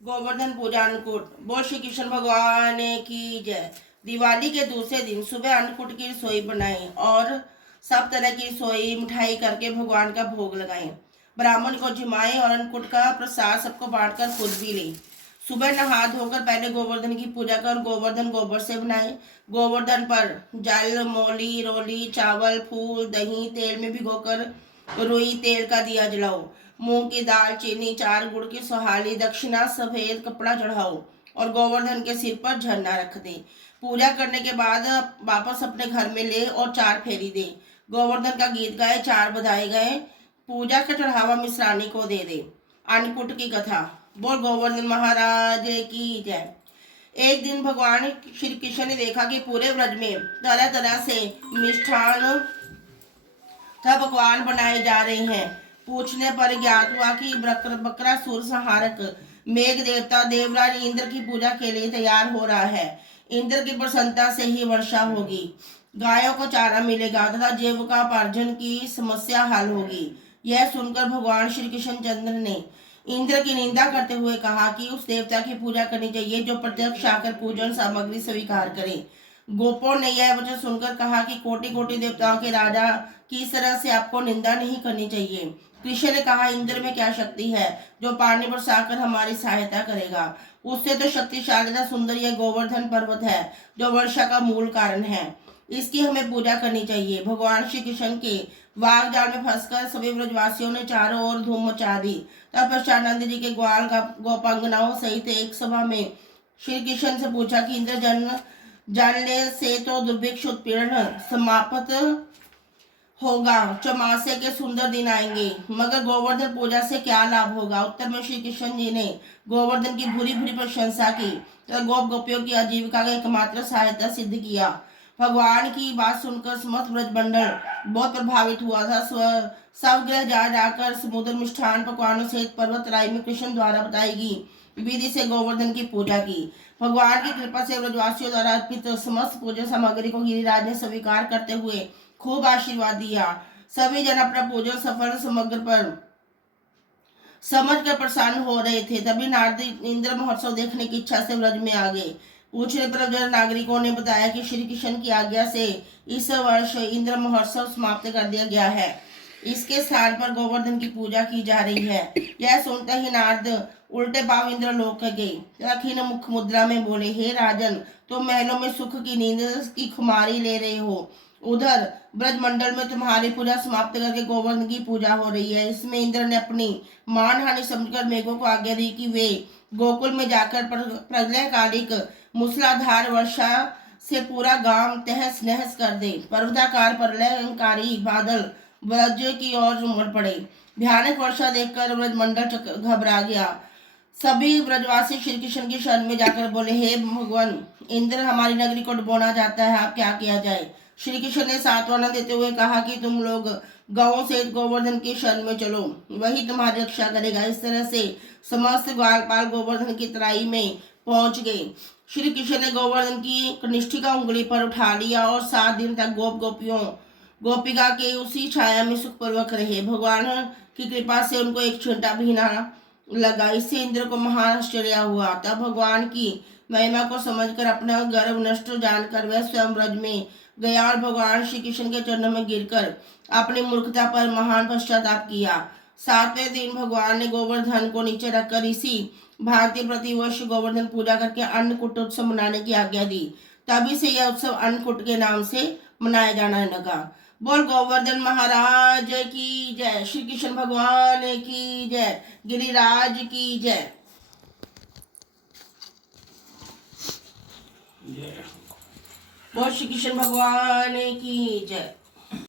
गोवर्धन पूजा अन्नकूट। बोल श्री कृष्ण भगवान की जय। दिवाली के दूसरे दिन सुबह अन्नकूट की रसोई बनाएं और सब तरह की रसोई मिठाई करके भगवान का भोग लगाएं। ब्राह्मण को जिमाएं और अन्नकूट का प्रसाद सबको बांटकर खुद भी लें। सुबह नहा धोकर पहले गोवर्धन की पूजा कर गोवर्धन गोबर से बनाएं। गोवर्धन पर जल, मोली, रोली, चावल, फूल, दही, तेल में भिगोकर रुई तेल का दिया जलाओ। मूंग की दाल, चीनी, चार गुड़ की सुहाली, दक्षिणा, सफेद कपड़ा चढ़ाओ और गोवर्धन के सिर पर झरना रख दे। पूजा करने के बाद वापस अपने घर में ले और 4 फेरी दे। गोवर्धन का गीत गाए, 4 बधाए गए। पूजा का चढ़ावा मिश्रानी को दे दे। अन्नकूट की कथा। बोल गोवर्धन महाराज की जय। एक दिन भगवान श्री कृष्ण ने देखा कि पूरे ब्रज में तरह तरह से मिष्ठान तथा पकवान बनाए जा रहे हैं। पूछने पर ज्ञात हुआ कि बकरासुर संहारक मेघ देवता देवराज इंद्र की पूजा के लिए तैयार हो रहा है। इंद्र की प्रसन्नता से ही वर्षा होगी, गायों को चारा मिलेगा तथा जीविकोपार्जन की समस्या हल होगी। यह सुनकर भगवान श्री कृष्ण चंद्र ने इंद्र की निंदा करते हुए कहा कि उस देवता की पूजा करनी चाहिए जो प्रत्यक्ष आकर पूजन सामग्री स्वीकार करे। गोपों ने यह वचन सुनकर कहा कि कोटि कोटि देवताओं के राजा की इस तरह से आपको निंदा नहीं करनी चाहिए। कृष्ण ने कहा, इंद्र में क्या शक्ति है जो पानी बरसाकर हमारी सहायता करेगा। उससे तो शक्तिशाली तथा सुंदर यह गोवर्धन पर्वत है जो वर्षा का मूल कारण है। इसकी हमें पूजा करनी चाहिए। भगवान श्री कृष्ण के वाग जाल में फंसकर सभी ब्रजवासियों ने चारों ओर धूम मचा दी। तत्पश्चात नंद जी के ग्वाल गोपांगनाओं सहित एक सभा में श्री कृष्ण से पूछा कि इंद्र जानने से तो दुर्भिक्ष उत्पीड़न समाप्त होगा, चौमासे के सुंदर दिन आएंगे, मगर गोवर्धन पूजा से क्या लाभ होगा। उत्तर में श्री कृष्ण जी ने गोवर्धन की भूरी भूरी प्रशंसा की तो गोप गोपियों की आजीविका का एकमात्र सहायता सिद्ध किया। भगवान की बात सुनकर समस्त ब्रजमंडल बहुत प्रभावित हुआ था। सब ग्रह जा जाकर समुद्र मिष्ठान पकवानों सहित पर्वतराई में कृष्ण द्वारा बताई गई विधि से गोवर्धन की पूजा की। भगवान की कृपा से ब्रजवासियों द्वारा अर्पित समस्त पूजन सामग्री को गिरिराज ने स्वीकार करते हुए खूब आशीर्वाद दिया। सभी जन अपना पूजन सफल समग्र पर समझ कर प्रसन्न हो रहे थे। तभी नारद इंद्र महोत्सव देखने की इच्छा से ब्रज में आ गए। पूछने पर जन नागरिकों ने बताया कि श्री कृष्ण की आज्ञा से इस वर्ष इंद्र महोत्सव समाप्त कर दिया गया है। इसके स्थान पर गोवर्धन की पूजा की जा रही है। यह सुनते ही नारद उल्टे पांव इंद्र लोक गए तथा खीन मुख मुद्रा में बोले, हे राजन, तुम महलों में सुख की नींद की खुमारी ले रहे हो, उधर ब्रजमंडल में तुम्हारी पूजा समाप्त करके गोवर्धन की पूजा हो रही है। इसमें इंद्र ने अपनी मानहानि समझकर मेघों को आज्ञा दी कि वे गोकुल में जाकर प्रलयकालिक मूसलाधार वर्षा से पूरा गांव तहस नहस कर दे। पर्वताकार प्रलयकारी बादल ब्रज की ओर उमड़ पड़े। भयानक वर्षा देखकर ब्रजमंडल घबरा गया। सभी ब्रजवासी श्री कृष्ण की शरण में जाकर बोले, हे भगवान, इंद्र हमारी नगरी को डुबोना चाहता है, अब क्या किया जाए। श्री कृष्ण ने सांत्वना देते हुए कहा कि तुम लोग गौों से गोवर्धन की शरण में चलो, वही तुम्हारी रक्षा करेगा। इस तरह से समस्त ग्वालपाल गोवर्धन की तराई में पहुंच गए। श्री कृष्ण ने गोवर्धन की कनिष्ठिका उंगली पर उठा लिया और 7 दिन तक गोपिका के उसी छाया में सुखपूर्वक रहे। भगवान की कृपा से उनको एक छींटा भी ना लगा। इससे इंद्र को महान आश्चर्य हुआ। तब भगवान की महिमा को समझकर अपना गर्व नष्ट जानकर वह स्वयं ब्रज में गया और भगवान श्री कृष्ण के चरणों में गिरकर अपनी मूर्खता पर महान पश्चाताप किया। 7वें दिन भगवान ने गोवर्धन को नीचे रखकर इसी भारतीय प्रतिवर्ष गोवर्धन पूजा करके अन्नकूट उत्सव मनाने की आज्ञा दी। तभी से यह उत्सव अन्नकूट के नाम से मनाया जाने लगा। बोल गोवर्धन महाराज की जय। श्री कृष्ण भगवान की जय। गिरिराज की जय। बोल श्री कृष्ण भगवान की जय।